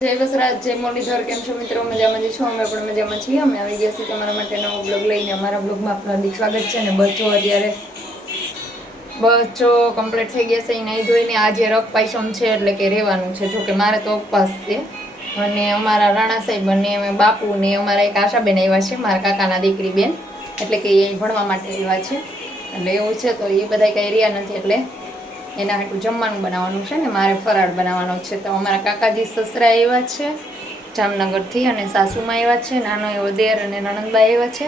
જય વસરાજ જય મુરલીધર, કેમ છો મિત્રો? મજામાં જ છો? અમે પણ મજામાં છીએ. અમે આવી ગયા છીએ તમારા માટે નવો બ્લોગ લઈને. અમારા બ્લોગમાં આપનું હાર્દિક સ્વાગત છે ને બચ્ચો અત્યારે બચ્ચો કમ્પ્લીટ થઈ ગયા છે. એ નહીં ધોઈને આજે રક પાયસમ છે એટલે કે રહેવાનું છે. જોકે મારે તો ઉપવાસ છે. અને અમારા રાણા સાહેબ અને બાપુ ને અમારા એક આશાબેન આવ્યા છે, મારા કાકાના દીકરી બેન. એટલે કે એ ભણવા માટે આવ્યા છે. એટલે એવું છે તો એ બધા કંઈ રહ્યા નથી એટલે એના હાટું જમવાનું બનાવવાનું છે ને, મારે ફરાળ બનાવવાનો છે. તો અમારા કાકાજી સસરા આવ્યા છે, જામનગરથી અને સાસુમાં આવ્યા છે, નાનો એવો દેર અને નણંદબા આવ્યા છે.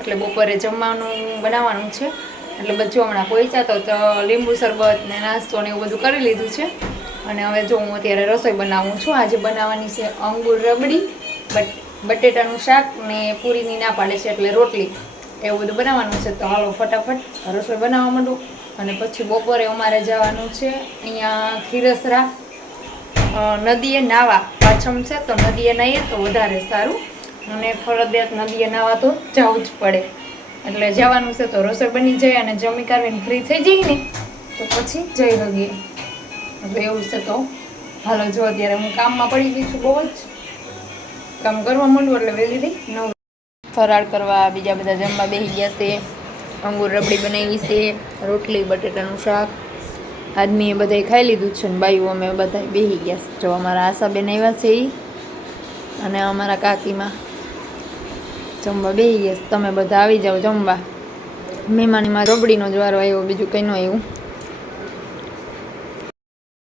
એટલે બપોરે જમવાનું બનાવવાનું છે. એટલે બધું હમણાં પહોંચ્યા તો લીંબુ શરબત ને નાસ્તો ને એવું બધું કરી લીધું છે. અને હવે જો હું અત્યારે રસોઈ બનાવું છું, આજે બનાવવાની છે અંગુર રબડી, બટ બટેટાનું શાક ને પૂરીની ના પાડે છે એટલે રોટલી, એવું બધું બનાવવાનું છે. તો હાલો ફટાફટ રસોઈ બનાવવા માંડું. અને પછી બપોરે અમારે જવાનું છે. અહીંયા ખીરસરા નદીએ નાવા પાછમ છે, તો નદીએ નાહીએ તો વધારે સારું. અને ફરજિયાત નદીએ નાવા તો જવું જ પડે. એટલે જવાનું છે તો રસોઈ બની જાય અને જમી કરવીને ફ્રી થઈ જઈએ ને, તો પછી જઈ લગીએ એટલે એવું છે તો. હાલો, જો અત્યારે હું કામમાં પડી ગઈ છું બહુ જ. કામ કરવા માંડું એટલે વહેલી નવ ફરાળ કરવા બીજા બધા જમવા બેસી ગયા છે. અંગુર રબડી બનાવી છે, રોટલી, બટેટાનું શાક. આદમીએ બધાએ ખાઈ લીધું છે ને બાયું અમે બધા બેસી ગયા છે. જો અમારા આશાબેન આવ્યા છે એ અને અમારા કાકીમાં જમવા બેસી ગયા છે. તમે બધા આવી જાઓ જમવા. મહેમાનીમાં રબડીનો જ વારો આવ્યો, બીજું કંઈ ન આવ્યું.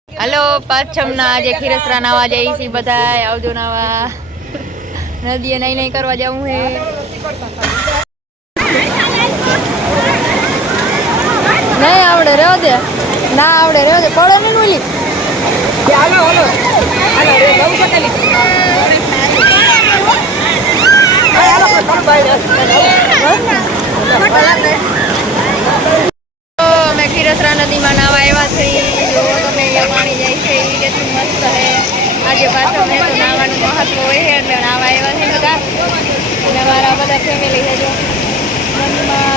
હાલો, પાછમના આજે ખીરસરા નાવા જઈએ છીએ બધા આવજો નાવા. નદીએ નહીં નહીં કરવા જવું હે. નહીં આવડે રહ્યો દે. ના આવડે રહ્યો દે. પડે નહીં ઓલી અમે ખીરસરા નદીમાં નાવા આવ્યા છીએ જો તમે અહીંયા પાણી જાય છે એ કેટલું મસ્ત છે. આજે પાછો મેં તો નાવાનું મહત્વ હોય છે એટલે નાવા આવ્યા છે બધા. અને મારા બધા ફેમિલી છે જો. મમ્મા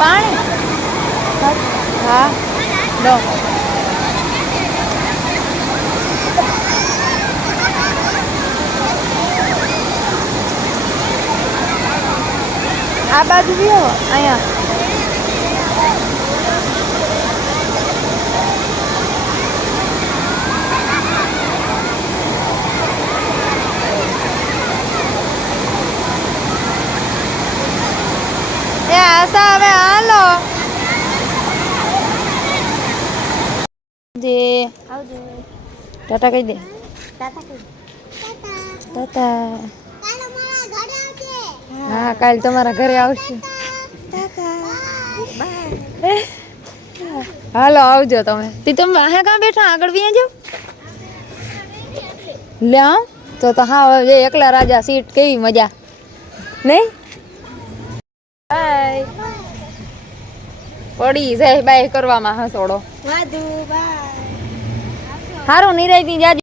પાણી? હા લો. આ બાજુ બી આવો અહીંયા. જે આવજો. ટાટા કહી દે. ટાટા હા કાલ તમારા ઘરે આવશે. હાલો આવજો તમે. તે તમે અહીંયા કાં બેઠા? આગળ બી જાઓ. લે આમ તો તો હા હવે એકલા રાજા સીટ કેવી મજા. નહીં? બાય. પડી જાય બાય કરવામાં હસોડો. સારું નિરાયતી જાજો.